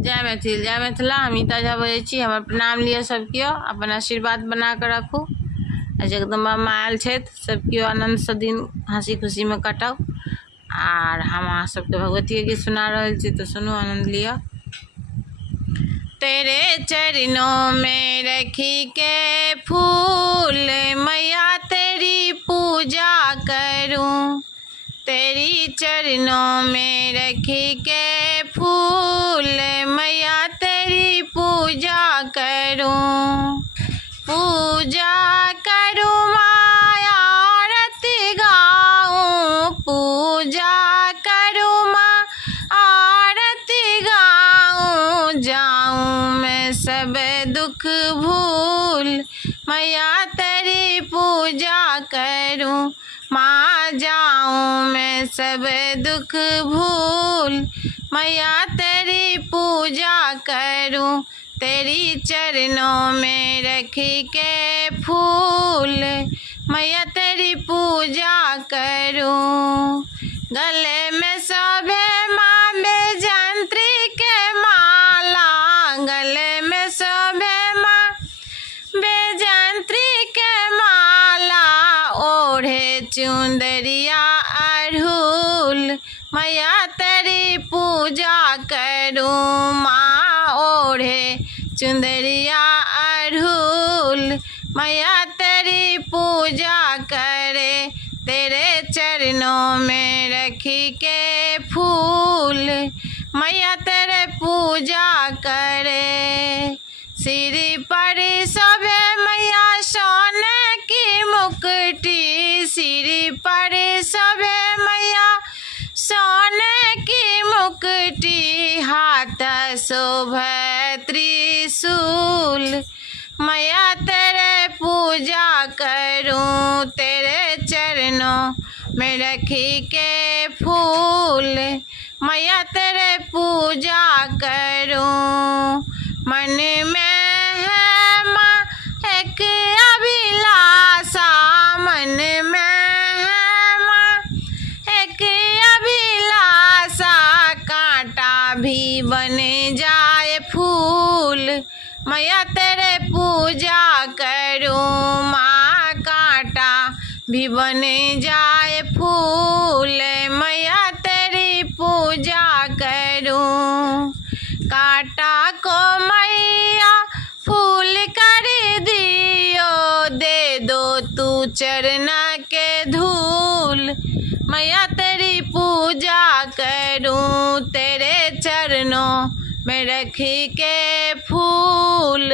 जय मैथिल जय मिथिला। हम ताजा बजे छी। हमर प्रणाम लिअ सब कियो, अपन आशीर्वाद बना के रखू। जगदम्बा माँ आयल छथि, सब कियो आनंद से दिन हंसी खुशी में कटाउ। आर हम अहाँ सबके भगवती के गीत सुना रहल छी, तो सुनू, आनंद लिअ। तेरे चरणों में रखी के फूल मैया तेरी पूजा करूं, तेरी चरणों में रखी के फूल मैया तेरी पूजा करूं, पूजा करूं माया आरती गाऊं, पूजा करूं माँ आरती गाऊं, जाऊं मैं सब दुख भूल मैया तेरी पूजा करूं, माँ जाऊं मैं सब दुख भूल मैया तेरी पूजा करूं, तेरी चरणों में रखी के फूल मैया तेरी पूजा करूं। गले में शोभे माँ बेजंत्री के माला, गले में शोभे माँ बेजंत्री के माला, ओढ़े चुंदरिया अड़हुल मैया तेरी पूजा करूं, माँ ओढ़े चुंदरिया अड़हुल मैया तेरी पूजा करे, तेरे चरणों में रखी के फूल मैया तेरे पूजा करे। सिर पर शोभे मैया सोने की मुकुटी, सिर पर शोभे मैया सोने की मुकुटी, हाथ शोभे त्रिशूल मैया तेरे पूजा करूं, तेरे चरणों में रखी के फूल मैया तेरे पूजा करूं। मन में है माँ एक अभिलाषा, मन में है माँ एक अभिलाषा, कांटा भी बन जाए फूल मैया तेरे पूजा करूं, माँ कांटा भी बन जाए फूल मैया तेरी पूजा करूं। कांटा को मैया फूल कर दियो, दे दो तू चरण के धूल मैया तेरी पूजा करूं, तेरे चरणों में रखी के फूल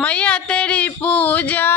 मैया तेरी पूजा